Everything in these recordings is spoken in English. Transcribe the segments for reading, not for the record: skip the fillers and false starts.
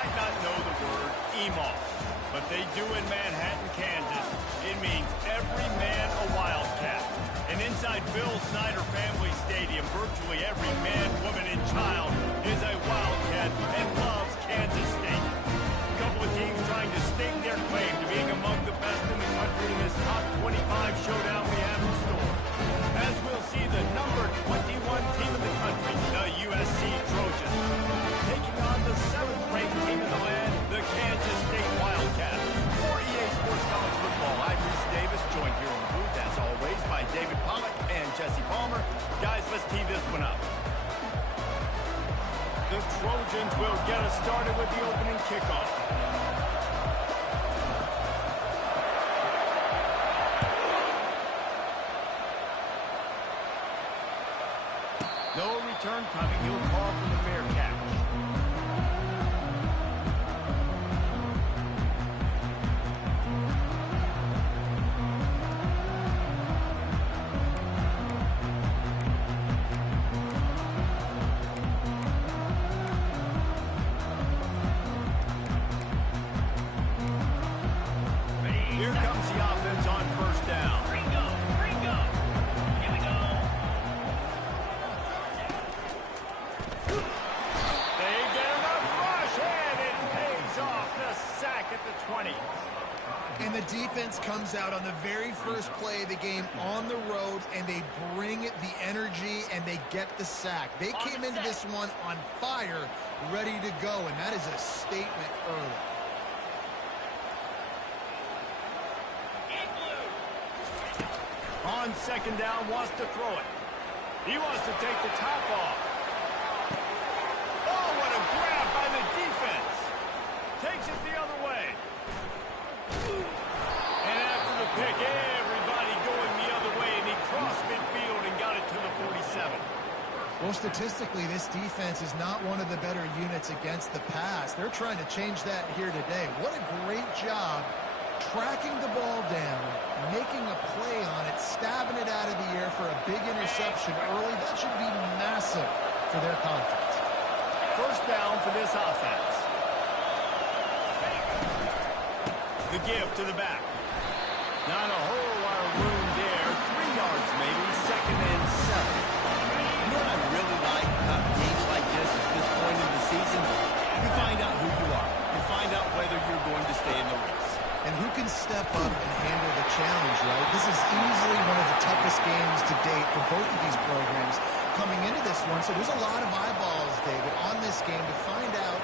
might not know the word EMAW, but they do in Manhattan, Kansas. It means every man a Wildcat. And inside Bill Snyder Family Stadium, virtually every man, woman, and child is a Wildcat and loves Kansas State. A couple of teams trying to stake their claim to being among the best in the country in this top 25 showdown we have in store. As we'll see the number 21 team in the country, the USC Trojans, taking on the 7th-ranked team in the land, the Kansas State Wildcats. For EA Sports College Football, I'm Reese Davis, joined here in the booth, as always, by David Pollack and Jesse Palmer. Guys, let's tee this one up. The Trojans will get us started with the opening kickoff. No return coming. He'll call for the fair catch. Here comes the offense on first down. Ringo. Here we go. They get enough rush, and it pays off. The sack at the 20. And the defense comes out on the very first play of the game on the road, and they bring the energy, and they get the sack. They came into this one on fire, ready to go, and that is a statement early. On second down, wants to throw it. He wants to take the top off. Oh, what a grab by the defense. Takes it the other way. And after the pick, everybody going the other way, and he crossed midfield and got it to the 47. Well, statistically, this defense is not one of the better units against the pass. They're trying to change that here today. What a great job tracking the ball down, making a play on it, stabbing it out of the air for a big interception early. That should be massive for their confidence. First down for this offense. The give to the back. Not a whole lot of room there. 3 yards maybe. Second and 7. You know what I really like about games like this point in the season? You find out who you are. You find out whether you're going to stay in the race. And who can step up and handle the challenge, right? This is easily one of the toughest games to date for both of these programs coming into this one. So there's a lot of eyeballs, David, on this game to find out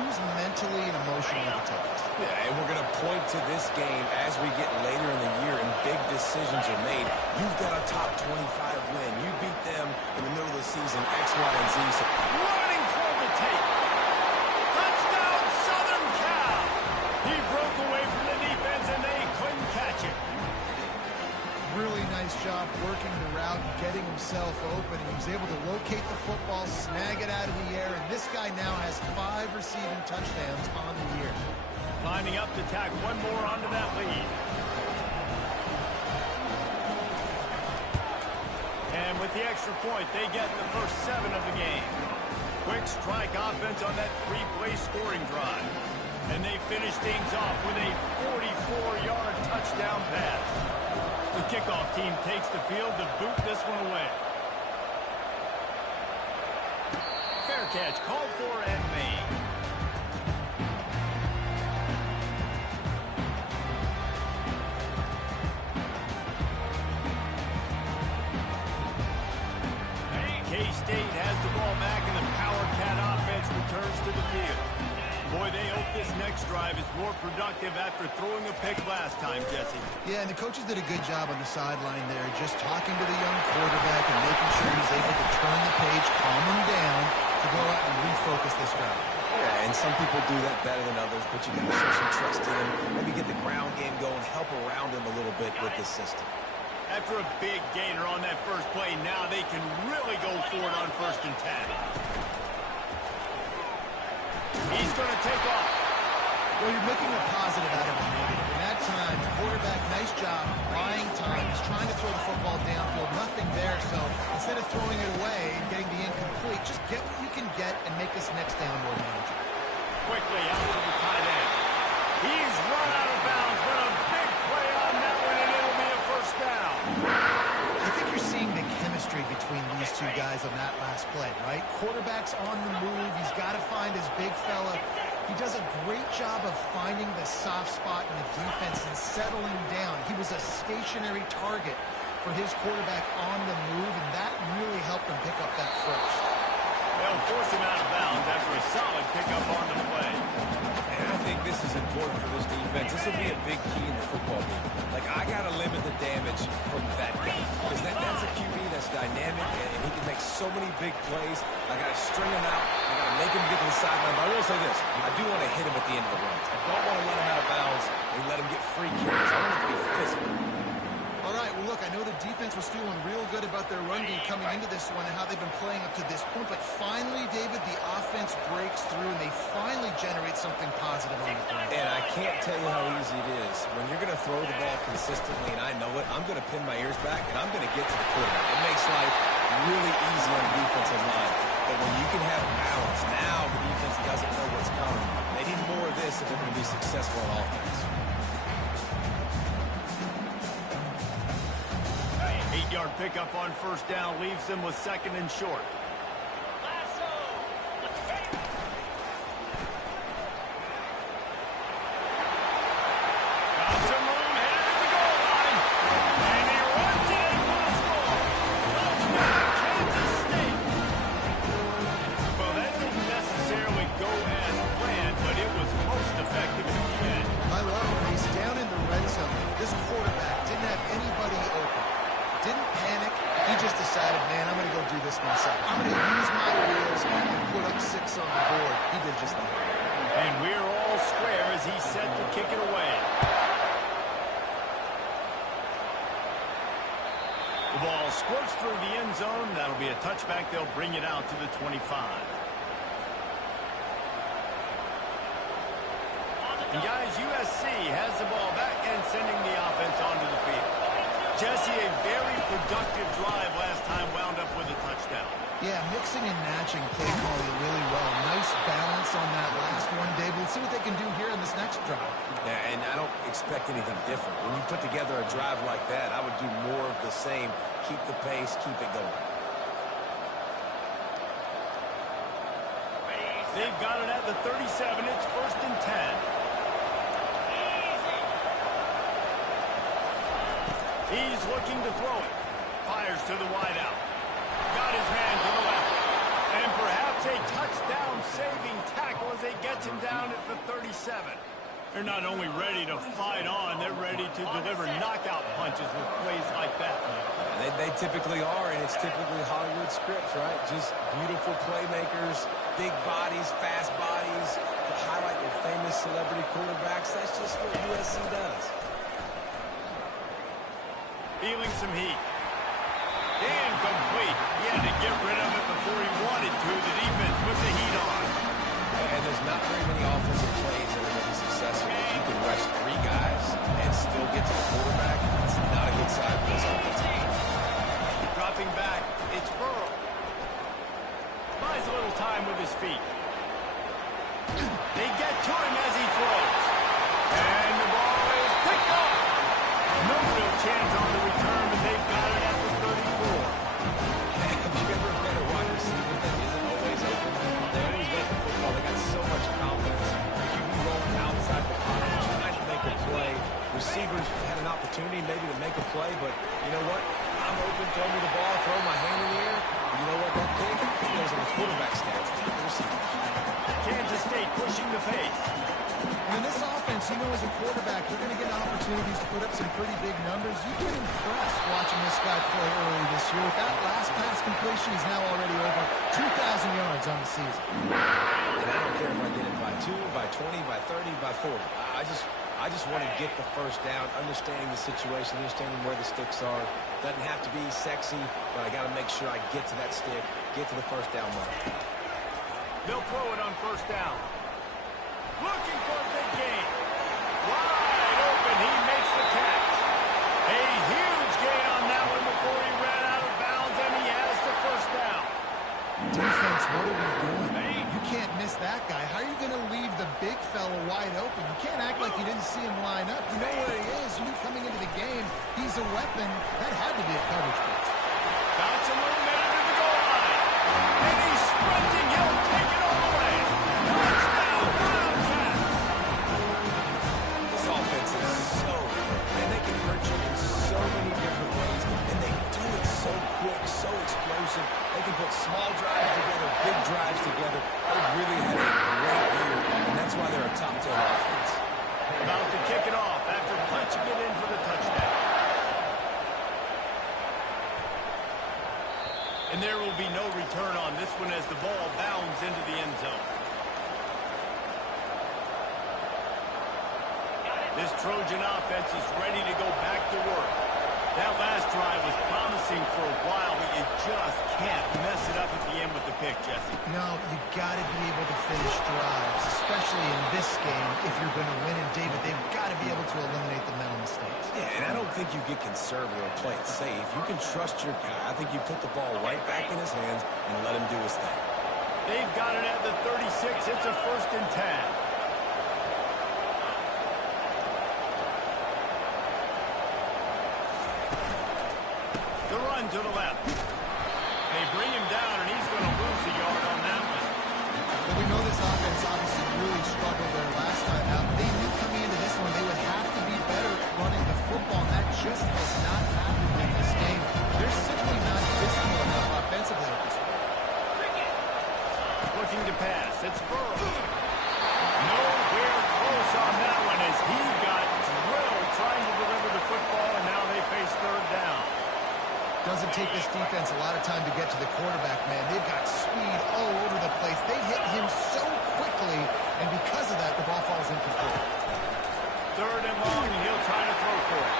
who's mentally and emotionally the toughest. Yeah, and we're going to point to this game as we get later in the year and big decisions are made. You've got a top 25 win. You beat them in the middle of the season, X, Y, and Z. So Running for the tape. Touchdown, Southern Cal. He broke away from the defense, and they couldn't catch him. Really nice job working the route and getting himself open. He was able to locate the football, snag it out of the air, and this guy now has 5 receiving touchdowns on the year. Lining up to tack one more onto that lead. And with the extra point, they get the first 7 of the game. Quick strike offense on that 3-play scoring drive. And they finish things off with a 44-yard touchdown pass. The kickoff team takes the field to boot this one away. Fair catch called for and made. K-State has the ball back, and the Power Cat offense returns to the field. Boy, they hope this next drive is more productive after throwing a pick last time, Jesse. Yeah, and the coaches did a good job on the sideline there, just talking to the young quarterback and making sure he's able to turn the page, calm him down, to go out and refocus this round. yeah, and some people do that better than others, but you got to show some trust in him. Maybe get the ground game going, help around him a little bit with this system. After a big gainer on that first play, now they can really go for it on 1st and 10. He's going to take off. Well, you're making a positive out of a negative. In that time, the quarterback, nice job, buying time. He's trying to throw the football downfield, nothing there. So instead of throwing it away and getting the incomplete, just get what you can get and make this next down more manageable. quickly out to the tight end. He's run out of bounds, but a big play on that one, and it'll be a first down. I think you're seeing the chemistry between these two guys on that last play, right? Quarterback's on the move. He's got to find his big fella. He does a great job of finding the soft spot in the defense and settling down. He was a stationary target for his quarterback on the move, and that really helped him pick up that first. They'll force him out of bounds after a solid pickup on the play. And I think this is important for this defense. This will be a big key in the football game. Like, I got to limit the damage from that guy. Because that's a QB that's dynamic, and he can make so many big plays. I got to string him out. I got to make him get to the sideline. But I will say this. I do want to hit him at the end of the runs. I don't want to let him out of bounds and let him get free carries. I want it to be physical. All right, well, look, I know the defense was feeling real good about their run game coming into this one and how they've been playing up to this point, but finally, David, the offense breaks through and they finally generate something positive on the ground. And I can't tell you how easy it is. When you're going to throw the ball consistently, and I know it, I'm going to pin my ears back, and I'm going to get to the quarterback. It makes life really easy on the defensive line. But when you can have balance, now the defense doesn't know what's coming. They need more of this if they're going to be successful on offense. 8-yard pickup on first down leaves them with second and short. Got some room, headed to the goal line. And he runs it in for the score. Touchdown, Kansas State. Well, that didn't necessarily go as planned, but it was most effective at the end. I love it. He's down in the red zone. This quarterback didn't have anybody open. Didn't panic. He just decided, man, I'm going to go do this myself. I'm going to use my wheels and put up 6 on the board. He did just that. And we're all square as he's set to kick it away. The ball squirts through the end zone. That'll be a touchback. They'll bring it out to the 25. And guys, USC has the ball back and sending the offense onto the field. Jesse, a very productive drive last time, wound up with a touchdown. Yeah, mixing and matching play calling really well. Nice balance on that last one, Dave. Let's see what they can do here in this next drive. Yeah, and I don't expect anything different. When you put together a drive like that, I would do more of the same. Keep the pace, keep it going. They've got it at the 37. It's first and 10. He's looking to throw it. Fires to the wideout. Got his man to the left. And perhaps a touchdown-saving tackle as they get him down at the 37. They're not only ready to fight on, they're ready to deliver knockout punches with plays like that. They typically are, and it's typically Hollywood scripts, right? Just beautiful playmakers, big bodies, fast bodies, to highlight their famous celebrity quarterbacks. That's just what USC does. Feeling some heat. Incomplete. He had to get rid of it before he wanted to. The defense put the heat on. And there's not very many offensive plays that are going to be successful. If you can rush 3 guys and still get to the quarterback, it's not a good sign for this offensive team. Dropping back, it's Burrow. Buys a little time with his feet. They get to him as he throws. And the ball is picked off. No real chance on the return, but they've got it at the 34. Have you ever met a wide receiver that isn't always open? They always make the football. They got so much confidence. QB rolling outside the pocket, trying to make a play. Receivers had an opportunity maybe to make a play, but you know what? I'm open, throw me the ball, throw my hand in the air. You know what? That pick goes in the quarterback stance, not the receiver. Kansas State pushing the pace. And in this offense, you know, as a quarterback, you're going to get opportunities to put up some pretty big numbers. You get impressed watching this guy play early this year. With that last pass completion, he's now already over 2,000 yards on the season. And I don't care if I get it by 2, by 20, by 30, by 40. I just want to get the first down, understanding the situation, understanding where the sticks are. Doesn't have to be sexy, but I got to make sure I get to that stick, get to the first down mark. They'll throw it on first down. Looking for a big gain. Wide open. He makes the catch. A huge gain on that one before he ran out of bounds, and he has the first down. Defense, what are we doing? You can't miss that guy. How are you going to leave the big fella wide open? You can't act like you didn't see him line up. You know where he is. You knew coming into the game, he's a weapon. That had to be a coverage blitz. Bounce a little bit under the goal line. And he's sprinting. He'll take it all the way. Touchdown, Wildcats! This offense is so good, and they can hurt you in so many different ways, and they do it so quick, so explosive. They can put small drives together, big drives together. They've really had a great year, and that's why they're a top 10 offense. About to kick it off after punching it in for the touchdown. And there will be no return on this one as the ball bounds into the end zone. This Trojan offense is ready to go back to work. That last drive was promising for a while, but you just can't mess it up at the end with the pick, Jesse. No, you got to be able to finish drives, especially in this game. If you're going to win, and David, they've got to be able to eliminate the mental mistakes. Yeah, and I don't think you get conservative or play it safe. You can trust your guy. I think you put the ball right back in his hands and let him do his thing. They've got it at the 36. It's a 1st and 10. The run to the left. They bring him down, and he's going to lose a yard on that one. Well, we know this offense obviously really struggled there last time out. They knew coming into this one they would have to be better at running the football, and that just has not happened in this game. They're simply not physical enough offensively at this point. Looking to pass. It's Burrow. Nowhere close on that one as he got drilled trying to deliver the football, and now they face 3rd down. Doesn't take this defense a lot of time to get to the quarterback, man. They've got speed all over the place. They hit him so quickly, and because of that, the ball falls incomplete. 3rd and long, and he'll try to throw for it.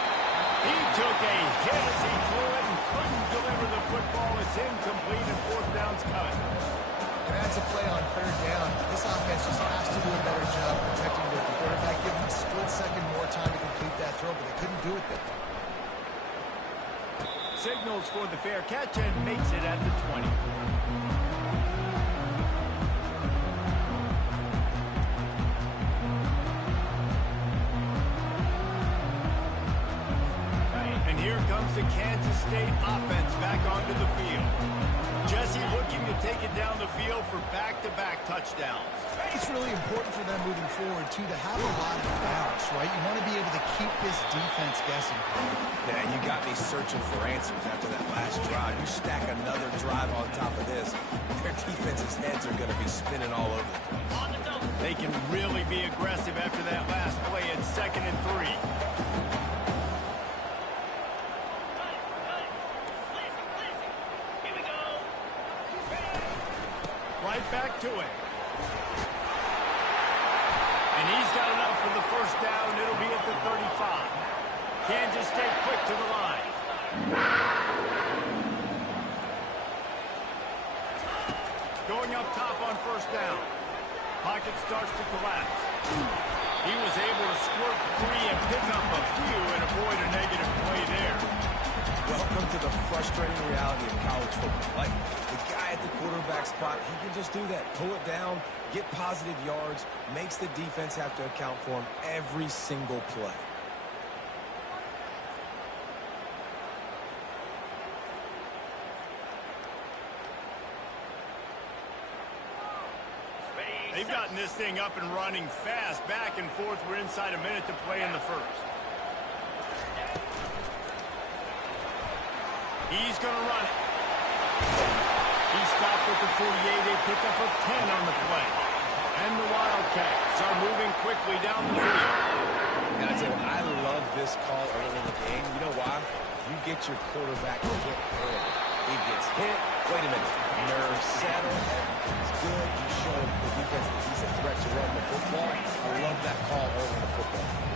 He took a hit as he threw it and couldn't deliver the football. It's incomplete, and 4th down's coming. And that's a play on 3rd down. This offense just has to do a better job protecting the quarterback, give him a split second more time to complete that throw, but they couldn't do it there. Signals for the fair catch and makes it at the 20. And here comes the Kansas State offense back onto the field. Jesse looking to take it down the field for back-to-back touchdowns. It's really important for them moving forward, too, to have a lot of balance, right? You want to be able to keep this defense guessing. Yeah, you got me searching for answers after that last drive. You stack another drive on top of this, their defense's heads are going to be spinning all over the place. They can really be aggressive after that last play. It's 2nd and 3. Right back to it. And he's got enough for the 1st down. It'll be at the 35. Kansas State quick to the line. Going up top on 1st down. Pocket starts to collapse. He was able to squirt free and pick up a few and avoid a negative play there. Welcome to the frustrating reality of college football. Like, the guy at the quarterback spot, he can just do that. Pull it down, get positive yards, makes the defense have to account for him every single play. They've gotten this thing up and running fast, back and forth. We're inside a minute to play in the 1st. He's going to run it. He stopped at the 48. They pick up a 10 on the play. And the Wildcats are moving quickly down the field. And I tell you what, I love this call early in the game. You know why? You get your quarterback hit early. He gets hit. Wait a minute. Nerves settle. Everything's good. You show the defense that he's a threat to run the football. I love that call early in the football game.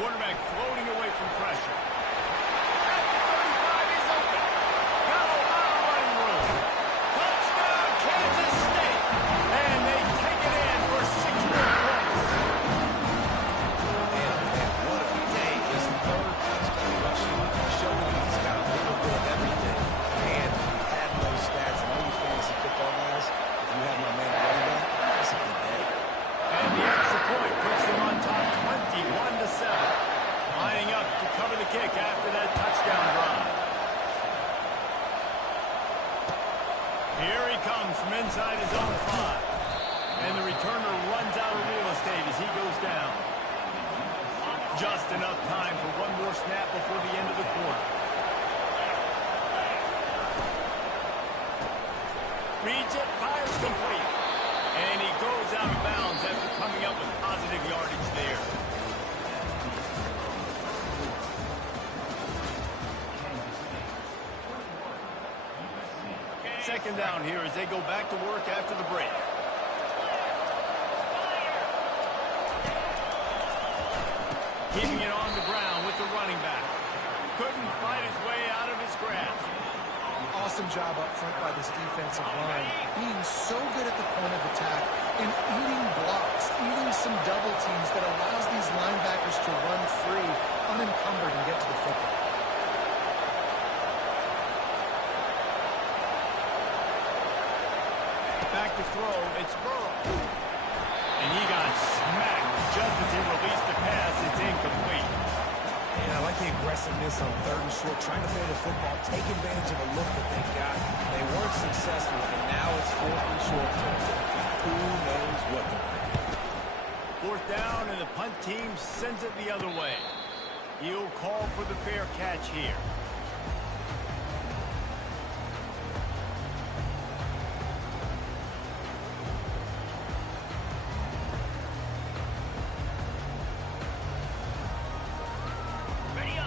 Quarterback floating away from pressure. At the 35, he's open. Got a lot of running room. Touchdown, Kansas State. And they take it in for 6 more points. Just enough time for one more snap before the end of the quarter. Reads it, fires complete. And he goes out of bounds after coming up with positive yardage there. Second down here as they go back to work after the break. Keeping it on the ground with the running back. Couldn't fight his way out of his grasp. Awesome job up front by this defensive line. Being so good at the point of attack and eating blocks, eating some double teams that allows these linebackers to run free, unencumbered, and get to the football. Back to throw, it's Burrow. And he got smacked just as he released the pass. It's incomplete. And I like the aggressiveness on 3rd and short, trying to throw the football, take advantage of a look that they got. They weren't successful, and now it's 4th and short. Who knows what they're doing. 4th down, and the punt team sends it the other way. He'll call for the fair catch here.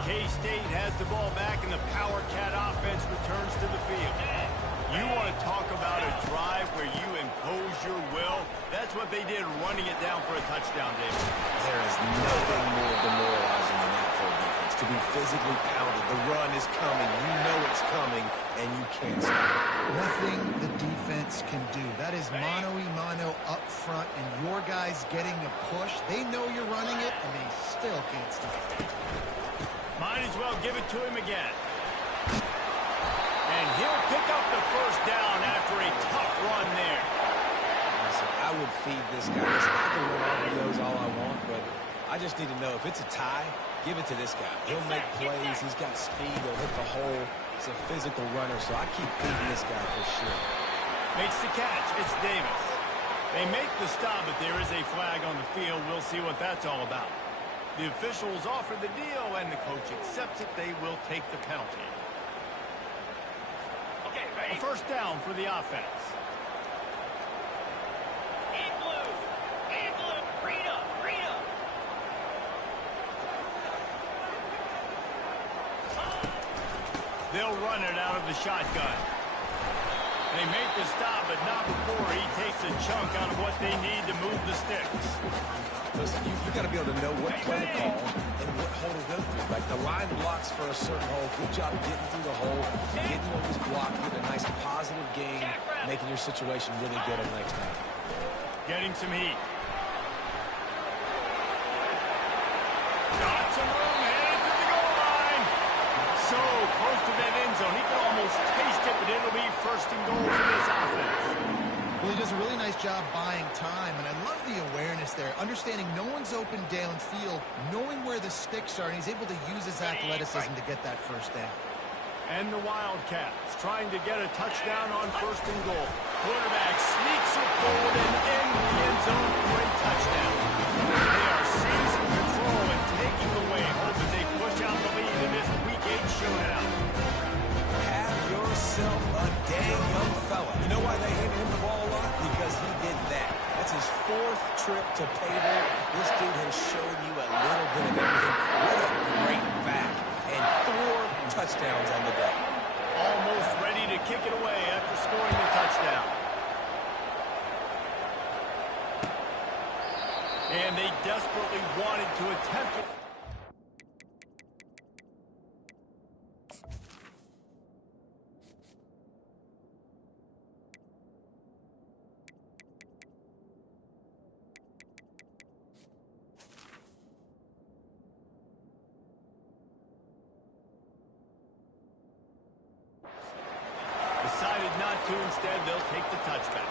K-State has the ball back, and the Power Cat offense returns to the field. You want to talk about a drive where you impose your will? That's what they did, running it down for a touchdown, David. There is nothing more demoralizing than that for a defense. To be physically pounded, the run is coming, you know it's coming, and you can't stop it. Nothing the defense can do. That is mano-a-mano up front, and your guys getting a push. They know you're running it, and they still can't stop it. Might as well give it to him again. And he'll pick up the first down after a tough run there. Listen, I would feed this guy. Listen, I can run RPOs all I want, but I just need to know if it's a tie, give it to this guy. He'll make plays. He's got speed. He'll hit the hole. It's a physical runner, so I keep feeding this guy for sure. Makes the catch. It's Davis. They make the stop, but there is a flag on the field. We'll see what that's all about. The officials offer the deal, and the coach accepts it. They will take the penalty. Okay, ready? A first down for the offense. In blue. In blue. Read up. Read up. They'll run it out of the shotgun. They make the stop, but not before he takes a chunk out of what they need to move the sticks. Listen, you got to be able to know what play to call and what hole to go through. Like the line blocks for a certain hole. Good job getting through the hole, getting what was blocked, getting a nice positive gain, making your situation really good on the next time. Getting some heat. Got some room, headed to the goal line. So close to that end zone. He can almost taste it, but it'll be 1st and goal for this offense. Well, he does a really nice job buying time, and I love the awareness there, understanding no one's open downfield, knowing where the sticks are, and he's able to use his athleticism to get that first down. And the Wildcats trying to get a touchdown on 1st and goal. Quarterback sneaks it forward and in the end zone for a touchdown. They are seizing control and taking the way home as they push out the lead in this Week 8 showdown. Have yourself a dang young fella. You know why they handed him the ball a lot? Because he did that. That's his 4th trip to pay dirt. This dude has shown you a little bit of everything. What a great back. And 4 touchdowns on the day. Almost ready to kick it away after scoring the touchdown. And they desperately wanted to attempt it. Decided not to. Instead, they'll take the touchback.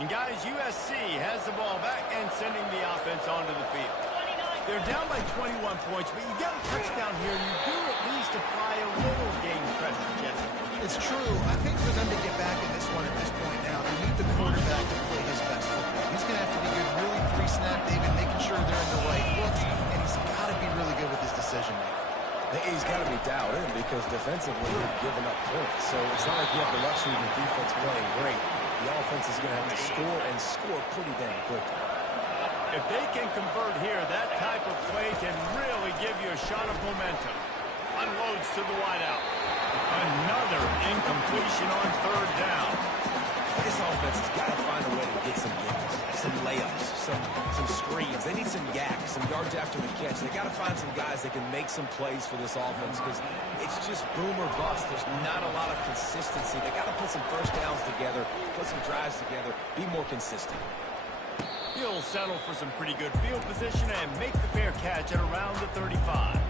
And guys, USC has the ball back and sending the offense onto the field. 29 They're down by 21 points, but you get a touchdown here, and you do at least apply a little game pressure, Jesse. It's true. I think for them to get back in this one at this point now, they need the quarterback to play his best football. He's going to have to be good really pre-snap, David, making sure they're in the right looks, and he's got to be really good with his decision-making. He's got to be dialed in because defensively you're giving up points. So it's not like you have the luxury of the defense playing great. The offense is going to have to score and score pretty damn quickly. If they can convert here, that type of play can really give you a shot of momentum. Unloads to the wideout. Another incompletion on third down. This offense has got to find a way to get some gains, some layups, some screens. They need some yaks, some yards after the catch. They got to find some guys that can make some plays for this offense because it's just boom or bust. There's not a lot of consistency. They got to put some first downs together, put some drives together, be more consistent. He'll settle for some pretty good field position and make the fair catch at around the 35.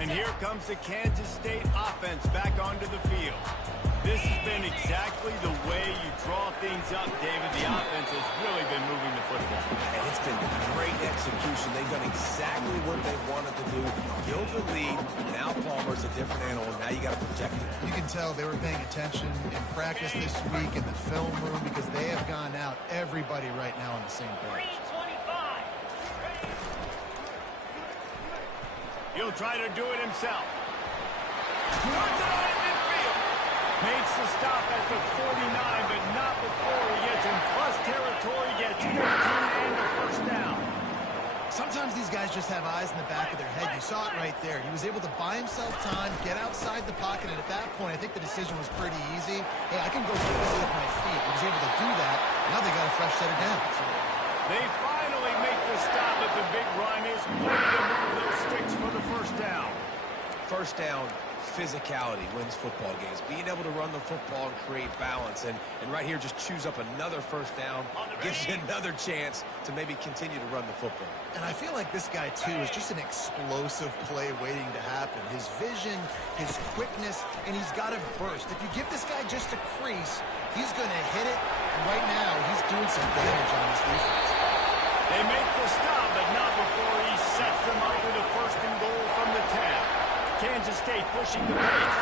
And here comes the Kansas State offense back onto the field. This has been exactly the way you draw things up, David. The offense has really been moving the football. And it's been great execution. They've done exactly what they wanted to do. Build the lead. Now Palmer's a different animal. Now you got to protect it. You can tell they were paying attention in practice this week in the film room because they have gone out, everybody right now on the same page. 325. He'll try to do it himself. Runs it out in midfield. Makes the stop at the 49, but not before he gets in plus territory, gets 15 and a first down. Sometimes these guys just have eyes in the back of their head. You saw it right there. He was able to buy himself time, get outside the pocket, and at that point, I think the decision was pretty easy. Hey, I can go crazy with my feet. He was able to do that. Now they got a fresh set of downs. They finally make the stop at the big run. Is ready to move those sticks for the first down. First down, physicality wins football games. Being able to run the football and create balance. And right here, just choose up another first down. Gives you another chance to maybe continue to run the football. And I feel like this guy, too, is just an explosive play waiting to happen. His vision, his quickness, and he's got to burst. If you give this guy just a crease, he's going to hit it. And right now, he's doing some damage on his defense. They make the stop, but not before he sets them up with a first and goal from the 10. Kansas State pushing the pace.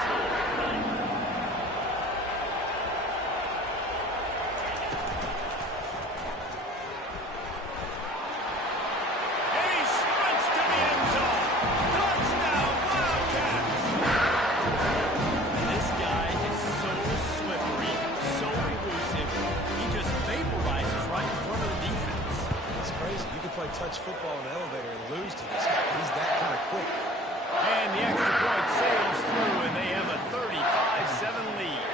Touch football in an elevator and lose to this guy. He's that kind of quick. And the extra point sails through, and they have a 35-7 lead.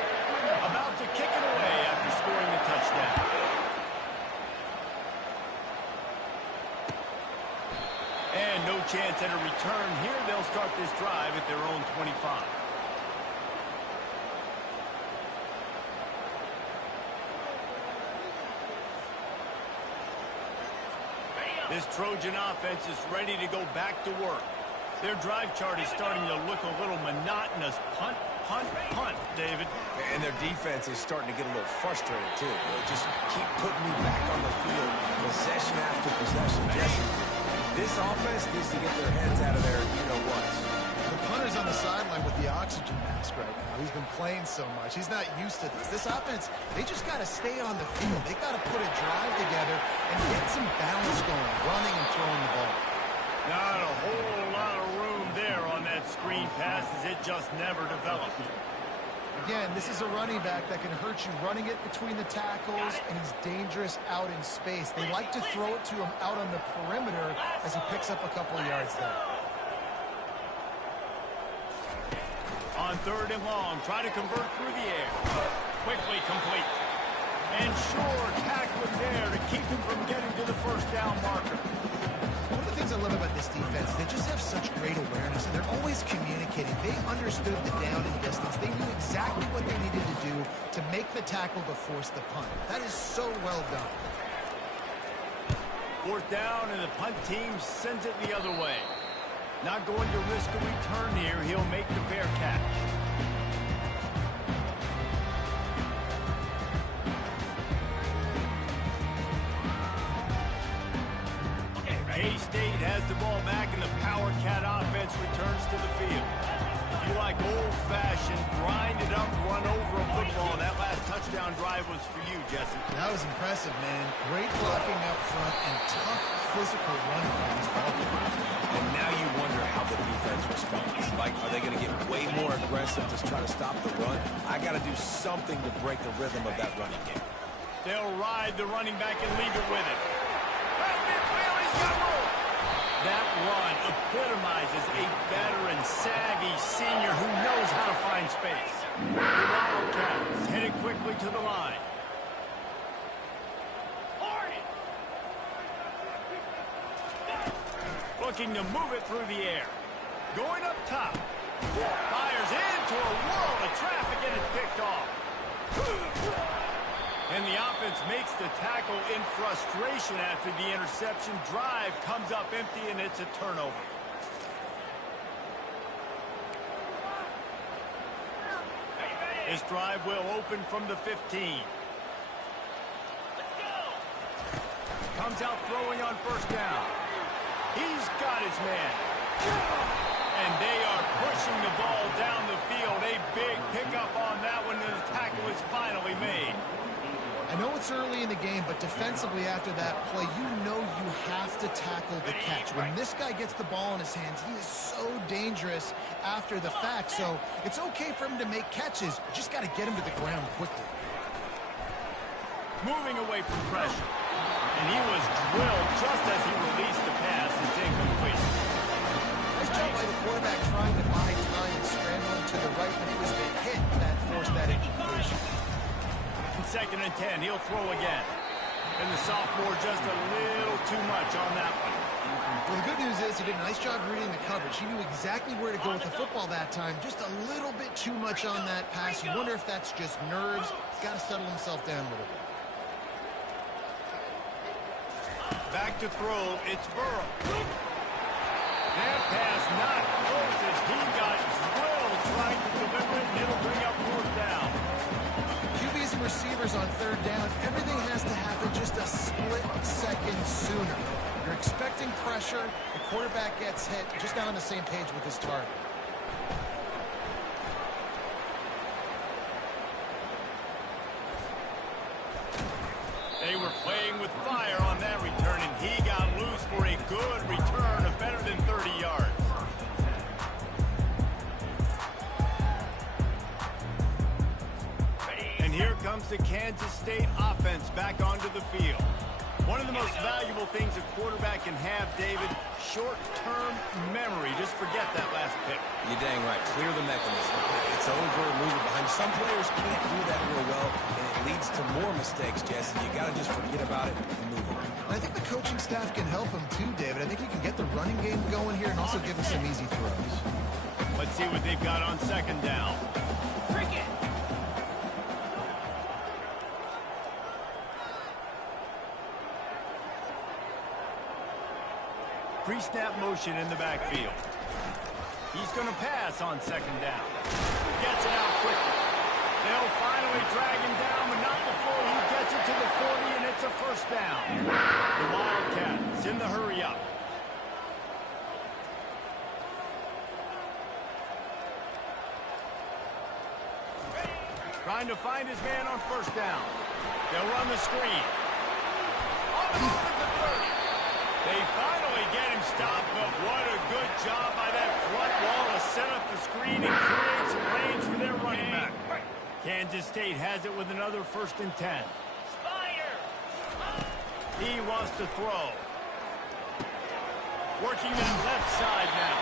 About to kick it away after scoring the touchdown. And no chance at a return here. They'll start this drive at their own 25. This Trojan offense is ready to go back to work. Their drive chart is starting to look a little monotonous. Punt, punt, punt, David. And their defense is starting to get a little frustrated, too. They just keep putting me back on the field, possession after possession. Jesse, this offense needs to get their heads out of there, you-know-what. The punter's on the sideline with the oxygen mask right now. He's been playing so much. He's not used to this. This offense, they just got to stay on the field. They got to put a drive together and get some balance going, running and throwing the ball. Not a whole lot of room there on that screen pass as it just never developed. Again, this is a running back that can hurt you running it between the tackles, and he's dangerous out in space. They like to throw it to him out on the perimeter as he picks up a couple of yards there. On third and long, try to convert through the air. Quickly complete. And sure, tackling there to keep him from getting to the first down marker. One of the things I love about this defense, they just have such great awareness, and they're always communicating. They understood the down and distance. They knew exactly what they needed to do to make the tackle to force the punt. That is so well done. Fourth down, and the punt team sends it the other way. Not going to risk a return here. He'll make the fair catch. K-State has the ball back, and the Power Cat offense returns to the field. If you like old-fashioned, grind-it-up, run-over a football, that last touchdown drive was for you, Jesse. That was impressive, man. Great blocking up front and tough physical running from these Falcons. And now you wonder how the defense responds. Like, are they going to get way more aggressive, just try to stop the run? I got to do something to break the rhythm of that running game. They'll ride the running back and leave it with him. Right midfield, he's got more. That run epitomizes a veteran, savvy senior who knows how to find space. The Wildcats headed quickly to the line. Looking to move it through the air. Going up top. Fires into a world of traffic and it's picked off. And the offense makes the tackle in frustration after the interception. Drive comes up empty and it's a turnover. This drive will open from the 15. Comes out throwing on first down. He's got his man. And they are pushing the ball down the field. A big pickup on that one, and the tackle is finally made. I know it's early in the game, but defensively after that play, you know you have to tackle the catch. When this guy gets the ball in his hands, he is so dangerous after the fact. So it's okay for him to make catches. You just got to get him to the ground quickly. Moving away from pressure. And he was drilled just as he released the pass. It's incomplete. Nice job by the quarterback trying to buy time and scrambling to the right, but it was the hit that forced that incompletion. Second and 10, he'll throw again. And the sophomore just a little too much on that one. Well, the good news is he did a nice job reading the coverage. He knew exactly where to go with the football that time. Just a little bit too much on that pass. You wonder if that's just nerves. He's got to settle himself down a little bit. Back to throw, it's Burrow. That pass not close as he got drilled trying to deliver it, and it'll bring up fourth down. QBs and receivers on third down, everything has to happen just a split second sooner. You're expecting pressure, the quarterback gets hit, just not on the same page with his target. They were playing with fire on that return, and he got loose for a good return of better than 30 yards. And here comes the Kansas State offense back onto the field. One of the most valuable things a quarterback can have, David, short-term memory. Just forget that last pick. You're dang right. Clear the mechanism. It's over, move it behind. Some players can't do that real well, and it leads to more mistakes, Jesse. You got to just forget about it and move on. I think the coaching staff can help him too, David. I think he can get the running game going here and also give him some easy throws. Let's see what they've got on second down. Cricket. Pre-snap motion in the backfield. He's going to pass on second down. Gets it out quickly. They'll finally drag him down, but not before he gets it to the 40, and it's a first down. The Wildcats in the hurry up. Trying to find his man on first down. They'll run the screen. On the move at the 30. They finally get him stopped, but what a good job by that front wall to set up the screen and create some range for their running back. Kansas State has it with another 1st and 10. Spider. He wants to throw. Working that left side now.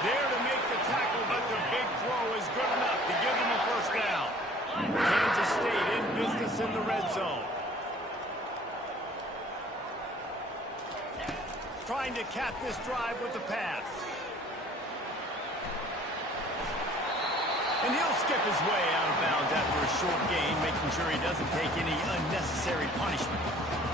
There to make the tackle, but the big throw is good enough to give them a first down. Kansas State in business in the red zone. Trying to cap this drive with the pass. And he'll skip his way out of bounds after a short gain, making sure he doesn't take any unnecessary punishment.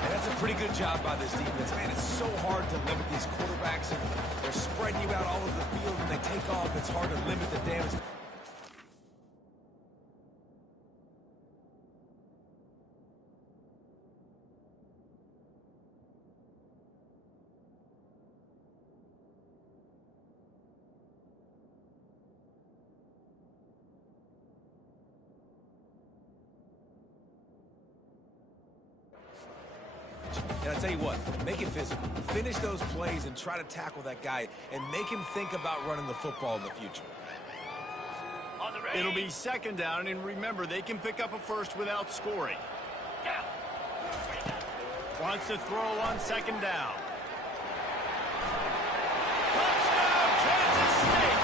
And that's a pretty good job by this defense. Man, it's so hard to limit these quarterbacks, and they're spreading you out all over the field. When they take off, it's hard to limit the damage. And I tell you what, make it physical. Finish those plays and try to tackle that guy and make him think about running the football in the future. On the ready. It'll be second down, and remember, they can pick up a first without scoring. Down. Wants to throw on second down. Touchdown, Kansas State!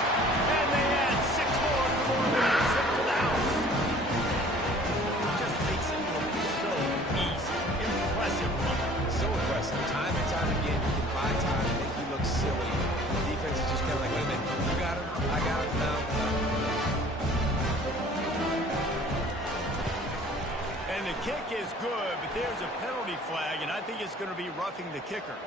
And they add 6 more minutes to the house. Just makes it look so easy. Impressive look. So impressive. Time and time again, you can buy time and make you look silly. The defense is just kind of like, wait a minute, you got him, I got him, no. And the kick is good, but there's a penalty flag, and I think it's going to be roughing the kicker.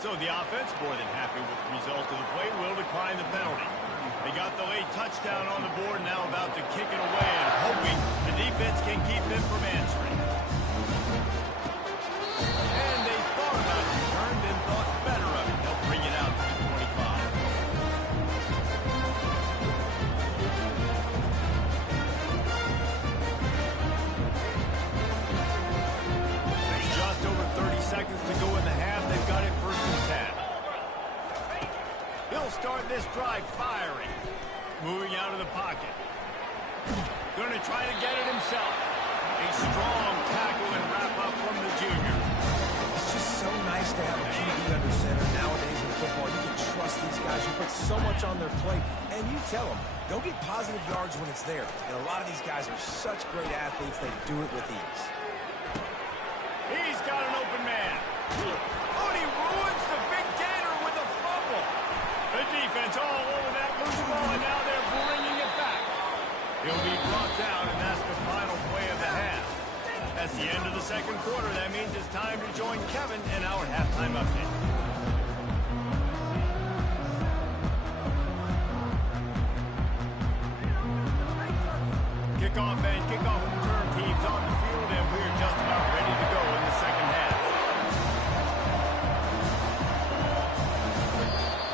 So the offense, more than happy with the result of the play, will decline the penalty. They got the late touchdown on the board, now about to kick it away and hoping the defense can keep them from answering. And they thought about it, turned and thought better of it. They'll bring it out to the 25. Just over 30 seconds to go in the half. They've got it first and 10. He'll start this drive firing. Moving out of the pocket. Going to try to get it himself. A strong tackle and wrap up from the junior. It's just so nice to have a QB under center nowadays in football. You can trust these guys. You put so much on their plate, and you tell them, go get positive yards when it's there. And a lot of these guys are such great athletes, they do it with ease. He's got an open man. Oh, and he ruins the big gator with a fumble. The defense all over that loose ball, and now they're bringing it back. He'll be brought down, and that's the final play of the half. That's the end of the second quarter. That means it's time to join Kevin in our halftime update. Kickoff and kickoff return teams on the field, and we're just about ready to go in the second half.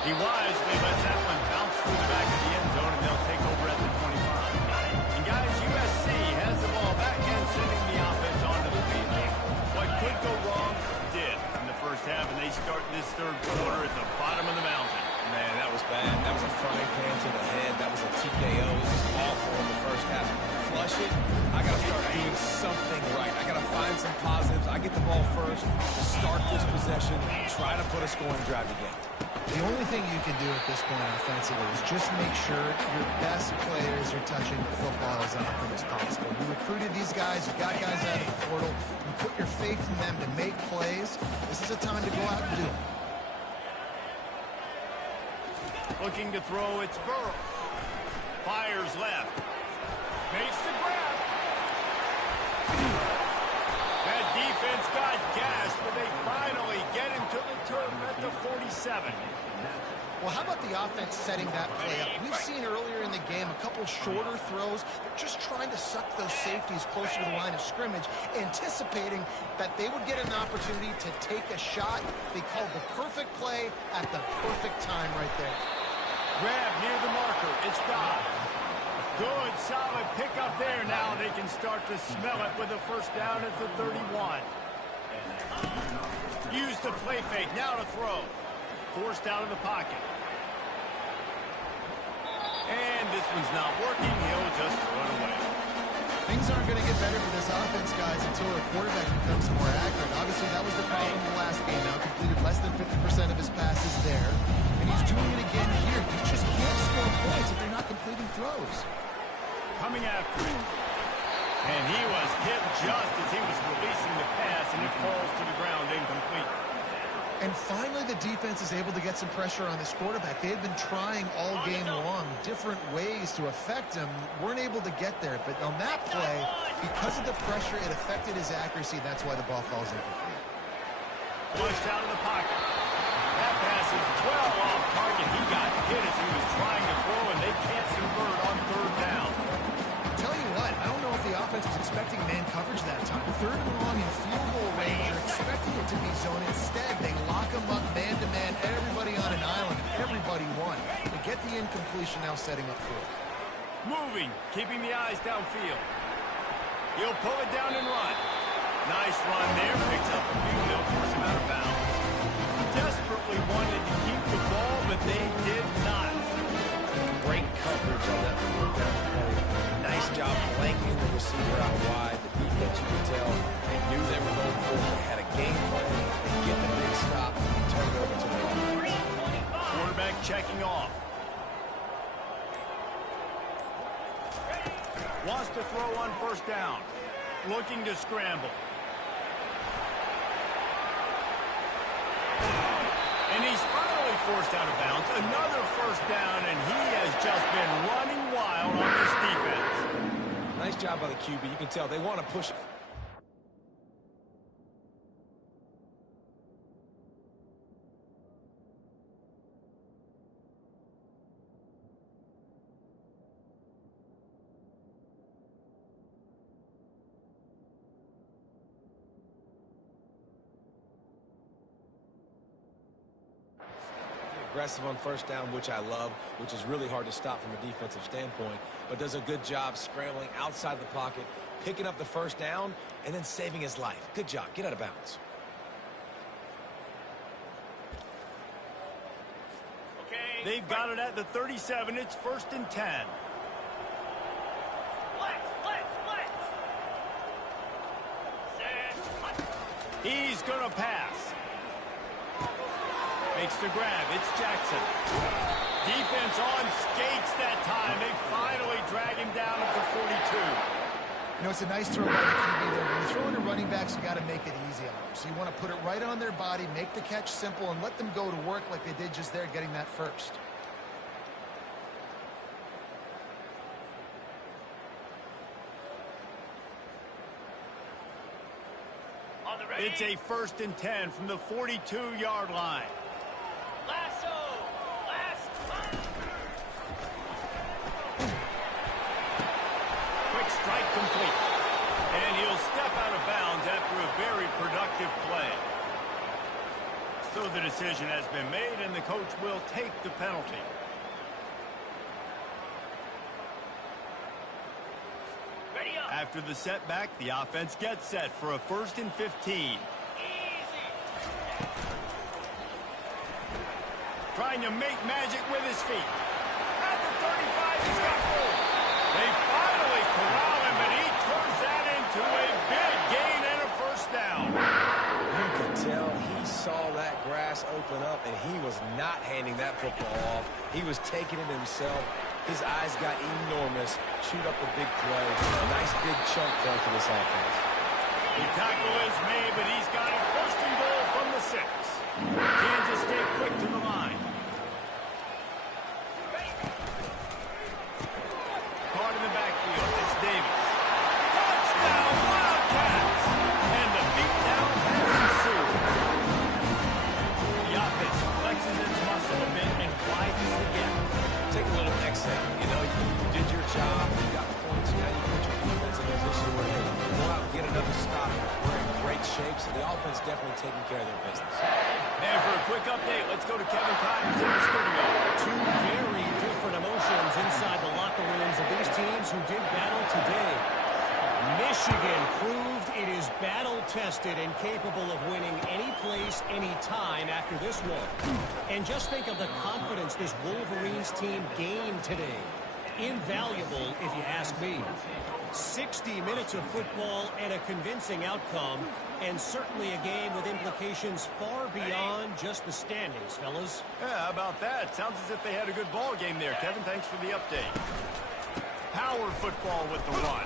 He wisely lets that one bounce through the back of the end zone, and they'll take over at the 25. And guys, USC has the ball back and sending the offense onto the field. What could go wrong did in the first half, and they start this third quarter at the bottom of the mountain. Man, that was bad. That was a frying pan to the head. That was a TKO. It was awful in the first half. Flush it. I got to start doing something right. I got to find some positives. I get the ball first to start this possession, try to put a scoring drive again. The only thing you can do at this point offensively is just make sure your best players are touching the football as often as possible. You recruited these guys, you got guys out of the portal, you put your faith in them to make plays. This is a time to go out and do it. Looking to throw, it's Burrow. Fires left. Makes the grab. That defense got gas, but they finally get him to the turf at the 47. Well, how about the offense setting that play up? We've seen earlier in the game a couple shorter throws. They're just trying to suck those safeties closer to the line of scrimmage, anticipating that they would get an opportunity to take a shot. They called the perfect play at the perfect time right there. Grab near the marker. It's Dobbs. Good, solid pickup there. Now they can start to smell it with a first down at the 31. Use the play fake. Now to throw. Forced out of the pocket. And this one's not working. He'll just run away. Things aren't going to get better for this offense, guys, until the quarterback becomes more accurate. Obviously, that was the problem in the last game. Now completed less than 50% of his passes there. And he's doing it again here. You just can't score points if you're not completing throws. Coming after him. And he was hit just as he was releasing the pass, and it falls to the ground incomplete. And finally, the defense is able to get some pressure on this quarterback. They had been trying all game long different ways to affect him. Weren't able to get there. But on that play, because of the pressure, it affected his accuracy. That's why the ball falls incomplete. Flushed out of the pocket. That pass is well off target. He got hit as he was trying to throw, and they can't convert on third down. Tell you what, I don't know if the offense was expecting man coverage that time. Third and long in field goal range. They're expecting it to be zone. Instead, they lock him up man-to-man, everybody on an island, everybody won. They get the incompletion, now setting up fourth. Moving, keeping the eyes downfield. He'll pull it down and run. Nice run there, picks up a few, they'll force him out of bounds. Desperately wanted to keep the ball, but they did not. Great coverage on that fourth down play. Nice job blanking the receiver out wide. The defense, you could tell, they knew they were going for it. They had a game plan. They get the big stop, turn it over to the offense. Quarterback checking off. Wants to throw on first down. Looking to scramble. And he's finally forced out of bounds. Another first down, and he has just been running wild on this defense. Nice job by the QB. You can tell they want to push it. Aggressive on first down, which I love, which is really hard to stop from a defensive standpoint, but does a good job scrambling outside the pocket, picking up the first down, and then saving his life. Good job. Get out of bounds. Okay. They've got it at the 37. It's 1st and 10. Flex. Set. He's going to pass. Makes the grab. It's Jackson. Defense on skates that time. They finally drag him down at the 42. You know, it's a nice throw by the QB there. When you're throwing to running backs, you got to make it easy on them. So you want to put it right on their body, make the catch simple, and let them go to work like they did just there, getting that first. On the ready. It's a 1st and 10 from the 42-yard line. Lasso. Last. Quick strike complete. And he'll step out of bounds after a very productive play. So the decision has been made, and the coach will take the penalty. Ready up. After the setback, the offense gets set for a 1st and 15. Easy. Trying to make magic with his feet. At the 35, he's got four. They finally corral him, and he turns that into a big gain and a first down. You could tell he saw that grass open up, and he was not handing that football off. He was taking it himself. His eyes got enormous. Shoot up the big play. A nice big chunk play for this offense. The tackle is made, but he's got it 1st and goal from the 6. Kansas stay quick to the line. Caught in the backfield. It's Davis. Touchdown, Wildcats! And the beatdown has ensued. The offense flexes its muscle a bit and widens the gap. Take a little exhale. You know, you did your job. You got points. Now you put your defense in a position where they go out and get another stop. We're in great shape, so the offense definitely taking care of their business. And for a quick update, let's go to Kevin Cotton's in the studio. Two very different emotions inside the locker rooms of these teams who did battle today. Michigan proved it is battle-tested and capable of winning any place, any time after this one. And just think of the confidence this Wolverines team gained today. Invaluable, if you ask me. 60 minutes of football and a convincing outcome, and certainly a game with implications far beyond just the standings, fellas. Yeah, how about that? Sounds as if they had a good ball game there. Kevin, thanks for the update. Power football with the run.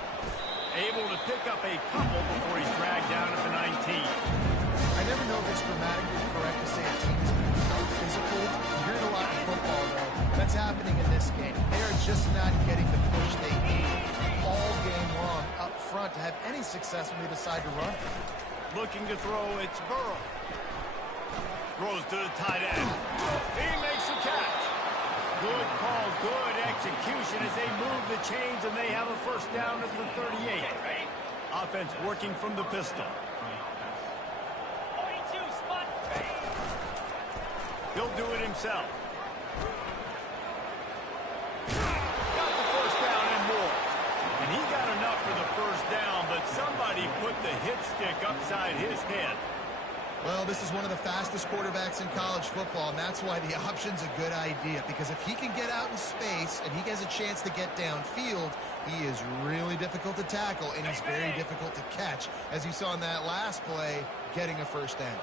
Able to pick up a couple before he's dragged down at the 19. I never know if it's grammatically correct to say a team is being out physical. You hear it a lot in football, though. That's happening in this game. They are just not getting the push they need all game long up front to have any success when they decide to run. Looking to throw, it's Burrow. Throws to the tight end. He makes the catch. Good call, good execution as they move the chains, and they have a first down at the 38. Offense working from the pistol. 42 spot. He'll do it himself. Got the first down and more. And he got enough for the first down, but somebody put the hit stick upside his head. Well, this is one of the fastest quarterbacks in college football, and that's why the option's a good idea, because if he can get out in space and he has a chance to get downfield, he is really difficult to tackle, and he's very difficult to catch, as you saw in that last play, getting a first down.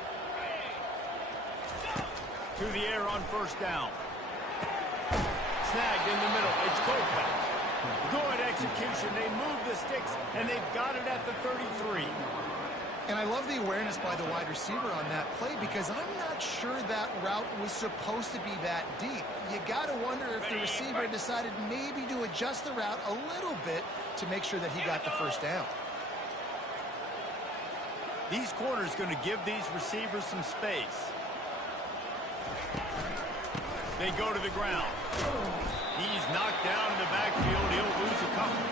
To the air on first down. Snagged in the middle. It's Copeland. Good execution. They move the sticks, and they've got it at the 33. And I love the awareness by the wide receiver on that play, because I'm not sure that route was supposed to be that deep. You got to wonder if the receiver decided maybe to adjust the route a little bit to make sure that he got the first down. These corners going to give these receivers some space. They go to the ground. He's knocked down in the backfield. He'll lose a couple.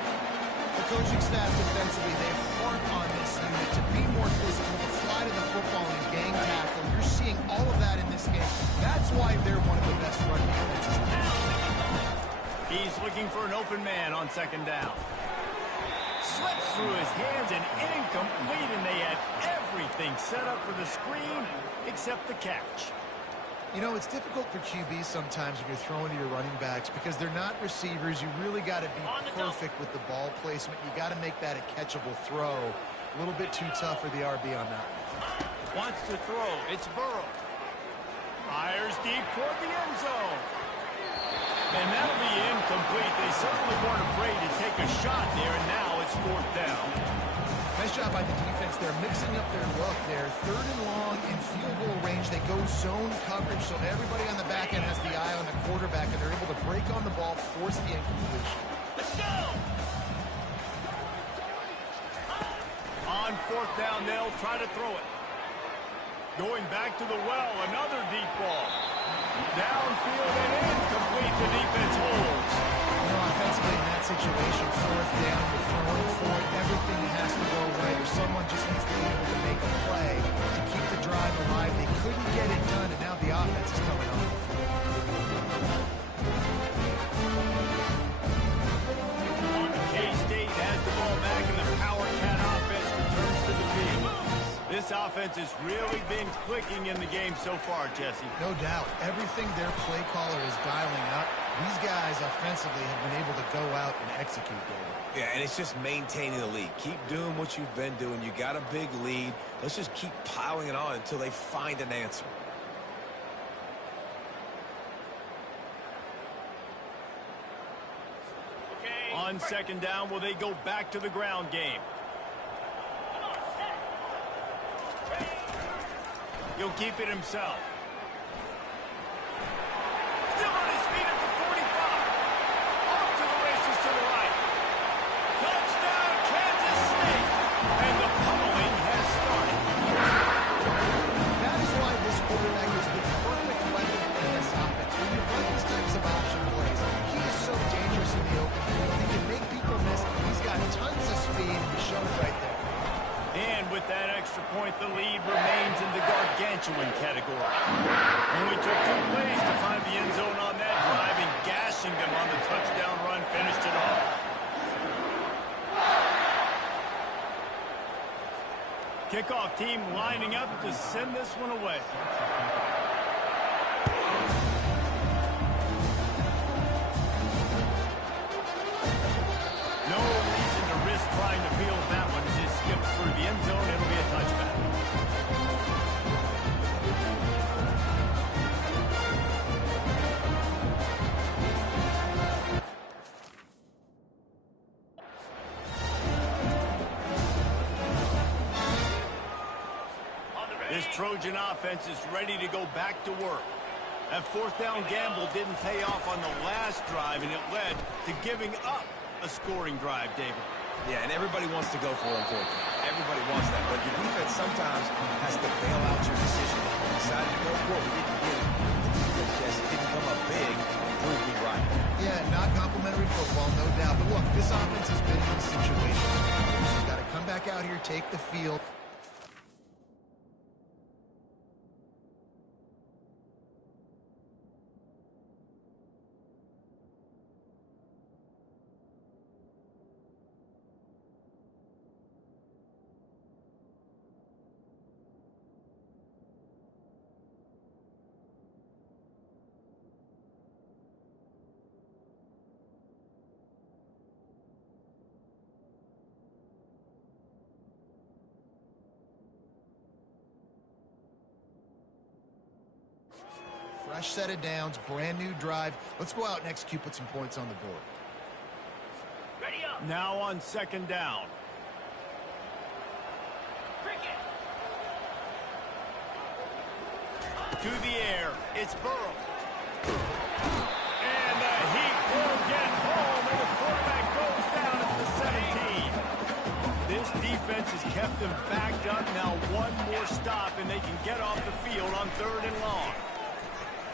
The coaching staff defensively, they harp on this unit to be more physical, to fly to the football and gang tackle. You're seeing all of that in this game. That's why they're one of the best run defenses in the league. He's looking for an open man on second down. Slips through his hands and incomplete, and they had everything set up for the screen except the catch. You know, it's difficult for QBs sometimes when you're throwing to your running backs because they're not receivers. You really got to be perfect with the ball placement. You got to make that a catchable throw. A little bit too tough for the RB on that. Wants to throw. It's Burrow. Fires deep toward the end zone. And that'll be incomplete. They certainly weren't afraid to take a shot there, and now it's fourth down. Nice job by the defense. They're mixing up their look. They're third and long in field goal range. They go zone coverage, so everybody on the back end has the eye on the quarterback, and they're able to break on the ball, force the incompletion. Let's go. On fourth down, they'll try to throw it. Going back to the well, another deep ball. Downfield and incomplete. The defense holds. You know, offensively in that situation, fourth down, you're throwing for it. Everything has to go right, or someone just needs to be able to make a play to keep the drive alive. They couldn't get it done, and now the offense is coming on. K-State has the ball back, and the Power Cat offense returns to the field. This offense has really been clicking in the game so far, Jesse. No doubt. Everything their play caller is dialing up, these guys offensively have been able to go out and execute, David. Yeah, and it's just maintaining the lead. Keep doing what you've been doing. You got a big lead. Let's just keep piling it on until they find an answer. Okay. On second down, will they go back to the ground game? Come on, set. He'll keep it himself. Still on his feet at the 45. Off to the races to the right. Touchdown, Kansas State. And the pummeling has started. That is why this quarterback is the perfect weapon in this offense. When you run these types of option plays, he is so dangerous in the open field. He can make people miss. He's got tons of speed, and he showed it right there. And with that extra point, the lead remains in the gargantuan category. Only took 2 plays to find the end zone on that drive, and gashing them on the touchdown run finished it off. Kickoff team lining up to send this one away. No reason to risk trying to field that one as it skips through the end zone. It'll be a touchback. This Trojan offense is ready to go back to work. That fourth down gamble didn't pay off on the last drive, and it led to giving up a scoring drive, David. Yeah, and everybody wants to go for it. Everybody wants that, but your defense sometimes has to bail out your decision. We decided to go for it. We didn't get it. The defense just didn't come up big. Proved me right. Yeah, not complimentary football, no doubt. But look, this offense has been in these situations. You've got to come back out here, take the field. Fresh set of downs, brand new drive. Let's go out and execute, put some points on the board. Ready up. Now on second down. Cricket. To the air, it's Burrow. And the Heat will get home, and the quarterback goes down at the 17. This defense has kept them backed up. Now one more stop, and they can get off the field on 3rd and long.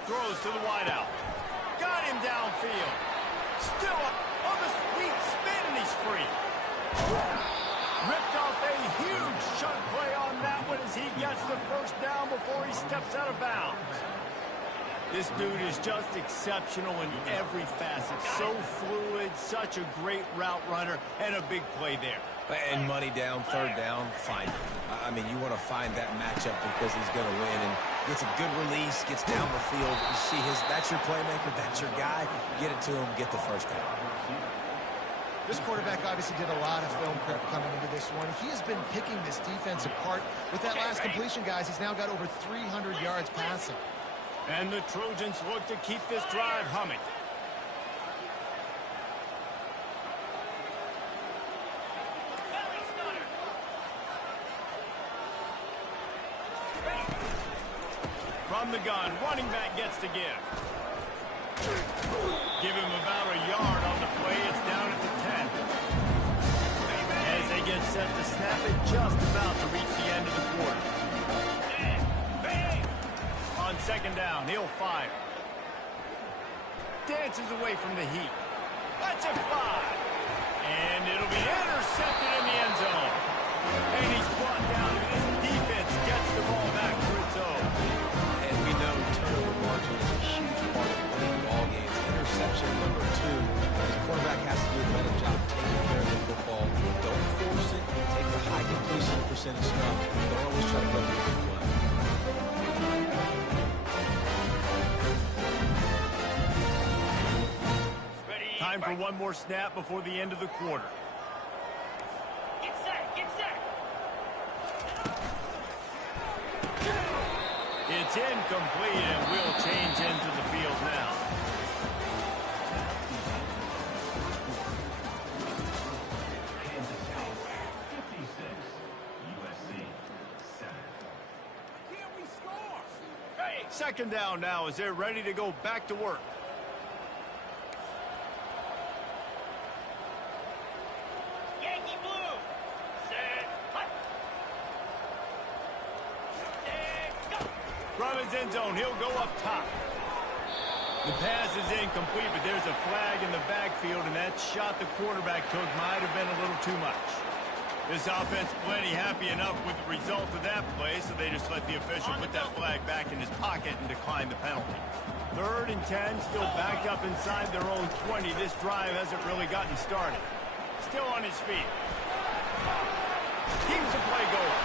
Throws to the wideout. Got him downfield. Still up on the sweet spin, and he's free. Ripped off a huge chunk play on that one as he gets the first down before he steps out of bounds. This dude is just exceptional in every facet. So fluid, such a great route runner, and a big play there. And money down, 3rd down, find it. I mean, you want to find that matchup because he's going to win. And gets a good release, gets down the field. You see that's your playmaker, that's your guy. Get it to him, get the first down. This quarterback obviously did a lot of film prep coming into this one. He has been picking this defense apart. With that last completion, guys, he's now got over 300 yards passing. And the Trojans look to keep this drive humming. From the gun, running back gets to give. Give him about a yard on the play. It's down at the 10. As they get set to snap it, just about to reach the end of the quarter. On second down, he'll fire. Dances away from the Heat. Lets it fly. And it'll be intercepted in the end zone. And he's brought down, and this defense gets the ball back for its own. And we know turnover margin is a huge part of winning ball games. Interception number 2. The quarterback has to do a better job taking care of the football. Don't force it. Take the high completion percentage stuff. Don't always try to go for the big play. Time for one more snap before the end of the quarter. Get set. Get set. It's incomplete, and we'll change into the field now. USC 7. Can we score? Ready. Second down now as they're ready to go back to work. Yankee blue. Set. Hut. And go. From his end zone, he'll go up top. The pass is incomplete, but there's a flag in the backfield, and that shot the quarterback took might have been a little too much. This offense plenty happy enough with the result of that play, so they just let the official put that flag back in his pocket and decline the penalty. 3rd and 10, still backed up inside their own 20. This drive hasn't really gotten started. Still on his feet. Keeps the play going.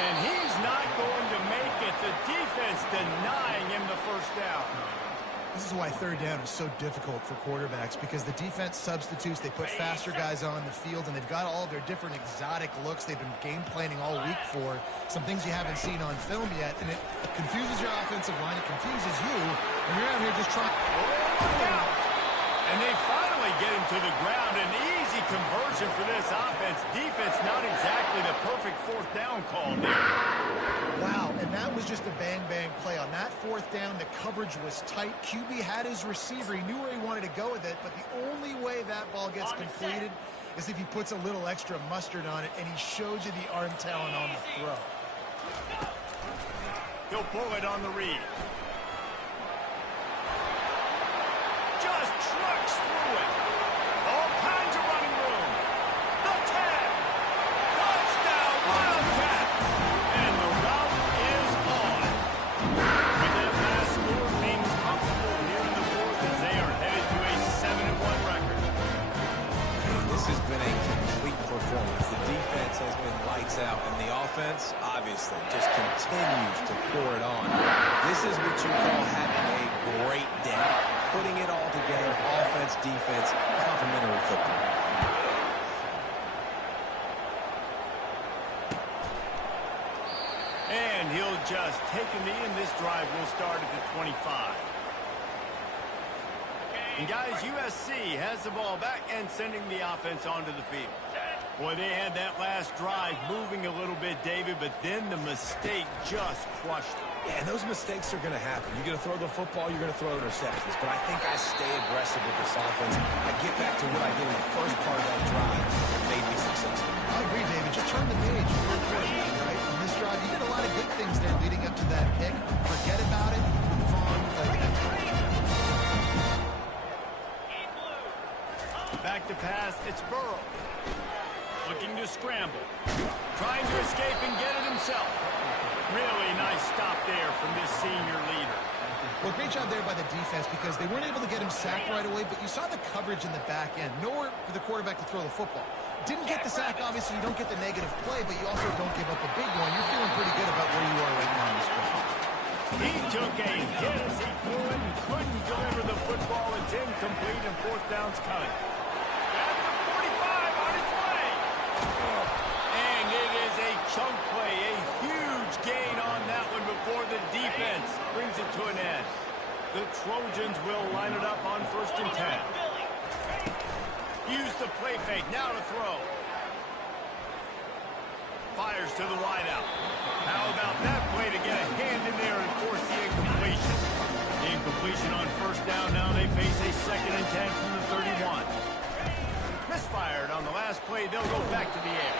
And he's not going to make it. The defense denying him the first down. This is why 3rd down is so difficult for quarterbacks, because the defense substitutes, they put faster guys on the field, and they've got all their different exotic looks they've been game planning all week for, some things you haven't seen on film yet, and it confuses your offensive line, it confuses you, and you're out here just trying. And they finally get him to the ground. An easy conversion for this offense. Defense, not exactly the perfect fourth down call there. Wow, and that was just a bang-bang play. On that fourth down, the coverage was tight. QB had his receiver. He knew where he wanted to go with it, but the only way that ball gets completed is if he puts a little extra mustard on it, and he shows you the arm talent on the throw. He'll pull it on the read. Just trucks through it. All kinds of running room. The tag. Touchdown, Wildcats. And the route is on. With that last score, things comfortable here in the fourth as they are headed to a 7-1 record. This has been a complete performance. The defense has been lights out, and the offense, obviously, just continues to pour it on. This is what you call having a great day. Putting it all together, offense, defense, complementary football. And he'll just take a knee, and this drive will start at the 25. And guys, USC has the ball back and sending the offense onto the field. Boy, they had that last drive moving a little bit, David, but then the mistake just crushed them. Yeah, and those mistakes are going to happen. You're going to throw the football, you're going to throw interceptions. But I think I stay aggressive with this offense. I get back to what I did in the first part of that drive that made me successful. I agree, David. Just turn the page. Right? On this drive, you did a lot of good things there leading up to that pick. Forget about it. Move on. Play the next one. Back to pass. It's Burrow. Looking to scramble. Trying to escape and get it himself. Really nice stop there from this senior leader. Well, great job there by the defense because they weren't able to get him sacked right away, but you saw the coverage in the back end. Nowhere for the quarterback to throw the football. Didn't get the sack, obviously. You don't get the negative play, but you also don't give up a big one. You're feeling pretty good about where you are right now in this drive. He took a hit as he threw it and couldn't deliver the football. It's incomplete and fourth down's coming. At the 45 on its way. And it is a chunk play, a huge gain on that one before the defense brings it to an end. The Trojans will line it up on 1st and 10. Use the play fake, now to throw. Fires to the wideout. How about that play to get a hand in there and force the incompletion? The incompletion on 1st down, now they face a 2nd and 10 from the 31. Misfired on the last play, they'll go back to the air.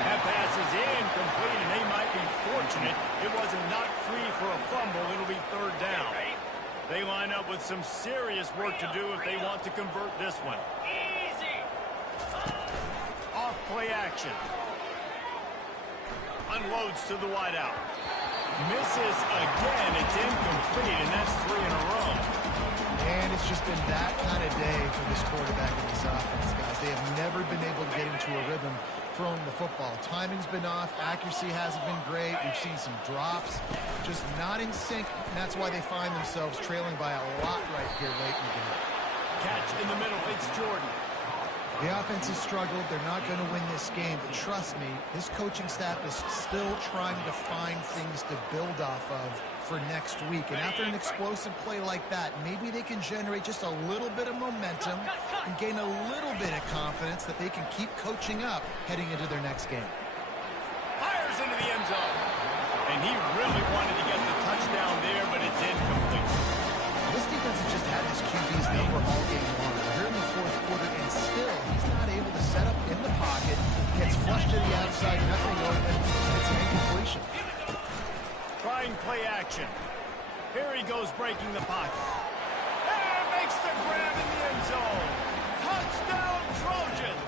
That pass is incomplete, and they might be fortunate it wasn't knocked free for a fumble. It'll be 3rd down. They line up with some serious work to do if they want to convert this one. Off play action. Unloads to the wideout. Misses again. It's incomplete, and that's 3 in a row. And it's just been that kind of day for this quarterback and this offense, guys. They have never been able to get into a rhythm throwing the football. Timing's been off. Accuracy hasn't been great. We've seen some drops. Just not in sync, and that's why they find themselves trailing by a lot right here late in the game. Catch in the middle. It's Jordan. The offense has struggled. They're not going to win this game. But trust me, this coaching staff is still trying to find things to build off of for next week. And after an explosive play like that, maybe they can generate just a little bit of momentum and gain a little bit of confidence that they can keep coaching up heading into their next game. Fires into the end zone. And he really wanted to get the touchdown there, but it's incomplete. This defense has just had his QB's number all game long. We're here in the 4th quarter, and still he's not able to set up in the pocket, gets flushed to the outside, nothing open, and it's an incompletion. Trying play action. Here he goes breaking the pocket. And makes the grab in the end zone. Touchdown, Trojans!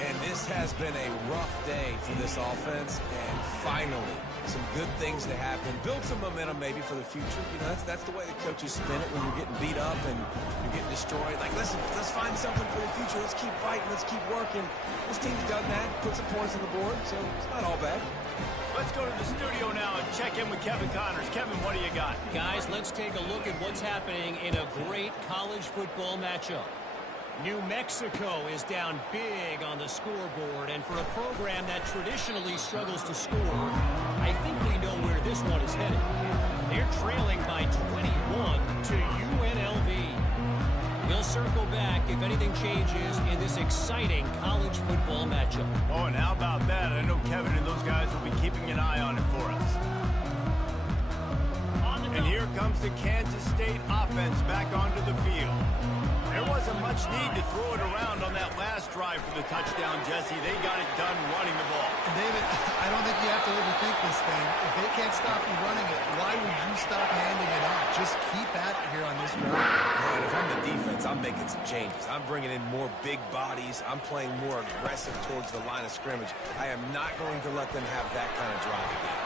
And this has been a rough day for this offense, and finally, some good things to happen. Build some momentum maybe for the future. You know, that's the way the coaches spin it when you're getting beat up and you're getting destroyed. Like, listen, let's find something for the future. Let's keep fighting. Let's keep working. This team's done that, put some points on the board, so it's not all bad. Let's go to the studio now and check in with Kevin Connors. Kevin, what do you got? Guys, let's take a look at what's happening in a great college football matchup. New Mexico is down big on the scoreboard, and for a program that traditionally struggles to score, I think we know where this one is headed. They're trailing by 21 to UNLV. if anything changes in this exciting college football matchup. Oh, and how about that? I know Kevin and those guys will be keeping an eye on it for us. And here comes the Kansas State offense back onto the field. There wasn't much need to throw it around on that last drive for the touchdown, Jesse. They got it done running the ball. David, I don't think you have to overthink this thing. If they can't stop you running it, why would you stop handing it off? Just keep at it here on this drive. Man, if I'm the defense, I'm making some changes. I'm bringing in more big bodies. I'm playing more aggressive towards the line of scrimmage. I am not going to let them have that kind of drive again.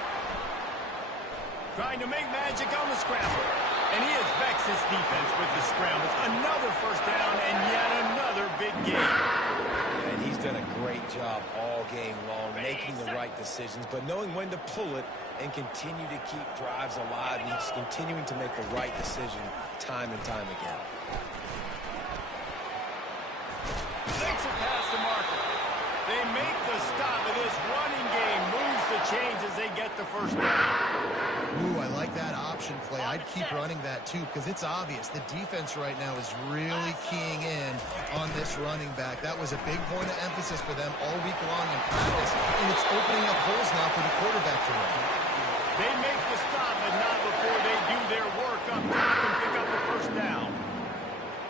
Trying to make magic on the scramble. And he has vexed his defense with the scrambles. Another first down and yet another big game. Yeah, and he's done a great job all game long, making the right decisions, but knowing when to pull it and continue to keep drives alive. He's continuing to make the right decision time and time again. Takes it past the marker. They make the stop of this running game. Moves the chains as they get the first down. Ooh, I like that option play. I'd keep running that too because it's obvious. The defense right now is really keying in on this running back. That was a big point of emphasis for them all week long in practice, and it's opening up holes now for the quarterback to run. They make the stop, but not before they do their work up top and pick up a first down.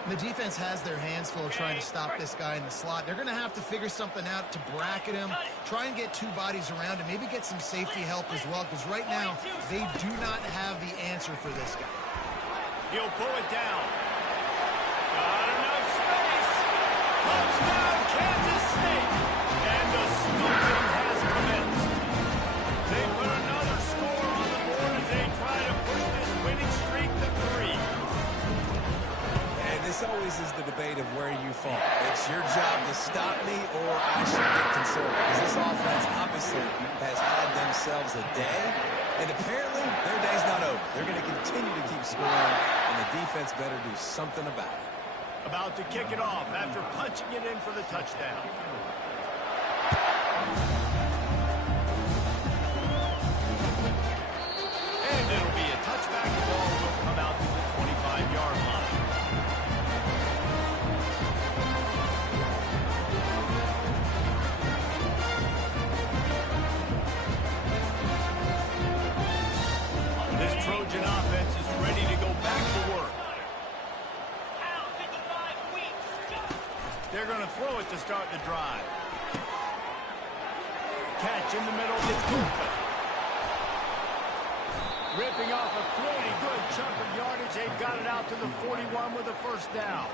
The defense has their hands full trying to stop this guy in the slot. They're going to have to figure something out to bracket him, try and get two bodies around him, maybe get some safety help as well, because right now they do not have the answer for this guy. He'll pull it down. Got enough space. Touchdown, Kansas State. And the scooping has commenced. They put another score on the board as they try to push this winning streak to 3. This always is the debate of where you fall. It's your job to stop me or I should get concerned. Because this offense obviously has had themselves a day. And apparently their day's not over. They're going to continue to keep scoring. And the defense better do something about it. About to kick it off after punching it in for the touchdown. And it'll be a touchback. The ball will come out to the 25-yard line. Trojan offense is ready to go back to work. They're going to throw it to start the drive. Catch in the middle. It's open. Ripping off a pretty good chunk of yardage. They've got it out to the 41 with a first down.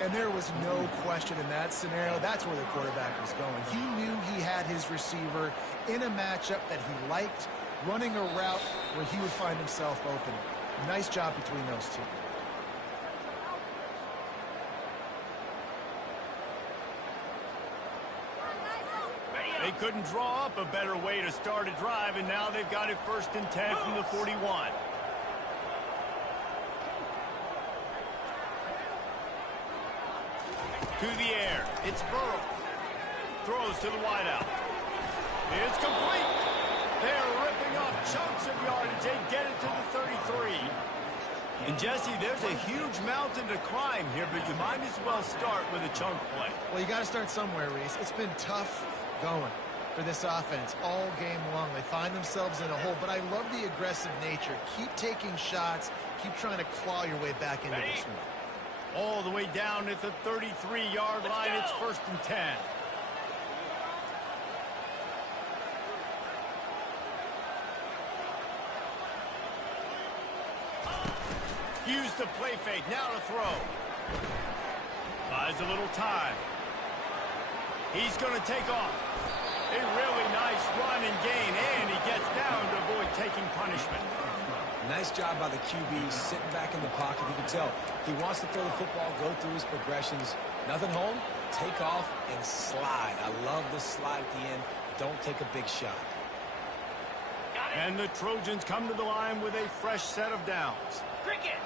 And there was no question in that scenario. That's where the quarterback was going. He knew he had his receiver in a matchup that he liked, running a route where he would find himself open. Nice job between those two. They couldn't draw up a better way to start a drive, and now they've got it 1st and 10 from the 41. To the air. It's Burrow. Throws to the wideout. It's complete. They're ripping off chunks of yardage. They get it to the 33. And, Jesse, there's a huge mountain to climb here, but you might as well start with a chunk play. Well, you got to start somewhere, Reese. It's been tough going for this offense all game long. They find themselves in a hole, but I love the aggressive nature. Keep taking shots. Keep trying to claw your way back into this one. All the way down at the 33-yard line. It's 1st and 10. Use the play fake. Now to throw. Buys a little time. He's going to take off. A really nice run and gain, and he gets down to avoid taking punishment. Nice job by the QB, sitting back in the pocket. You can tell he wants to throw the football, go through his progressions. Nothing home, take off, and slide. I love the slide at the end. Don't take a big shot. And the Trojans come to the line with a fresh set of downs. Cricket.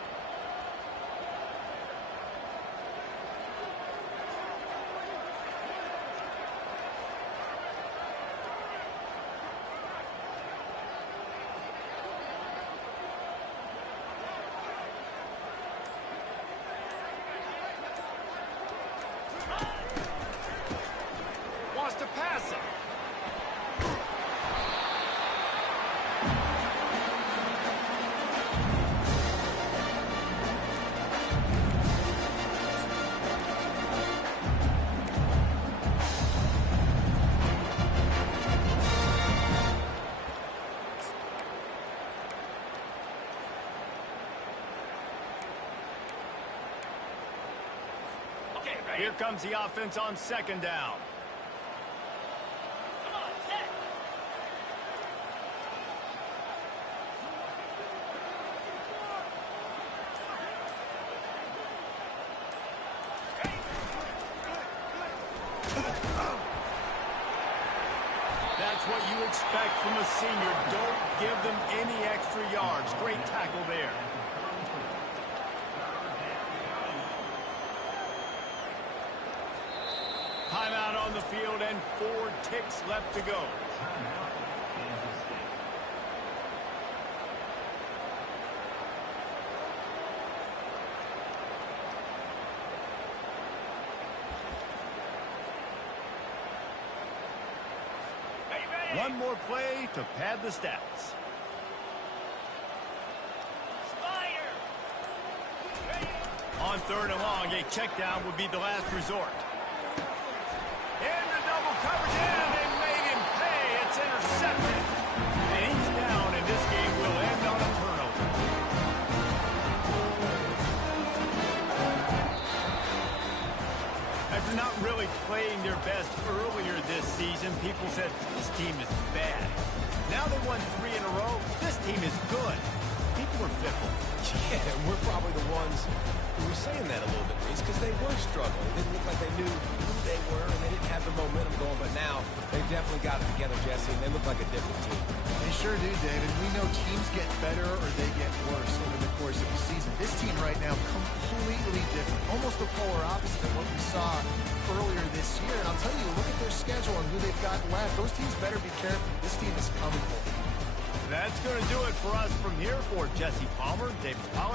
Here comes the offense on second down. Come on, set. That's what you expect from a senior. Don't give them any extra yards. Great tackle there. Timeout on the field and 4 ticks left to go. One more play to pad the stats. Spider. On third and long, a check down would be the last resort. In the double coverage, and they made him pay. It's intercepted. And he's down, and this game will end on a turnover. After not really playing their best earlier this season, people said, this team is bad. Now they won 3 in a row. This team is good. People are fickle. Yeah, and we're probably the ones who were saying that a little bit, Reese, because they were struggling. It didn't look like they knew who they were, and they didn't have the momentum going. But now they've definitely got it together, Jesse, and they look like a different team. They sure do, David. We know teams get better or they get worse over the course of the season. This team right now completely different, almost the polar opposite of what we saw earlier this year. And I'll tell you, look at their schedule and who they've got left. Those teams better be careful. This team is coming for them. That's going to do it for us from here. For Jesse Palmer, David Pollack.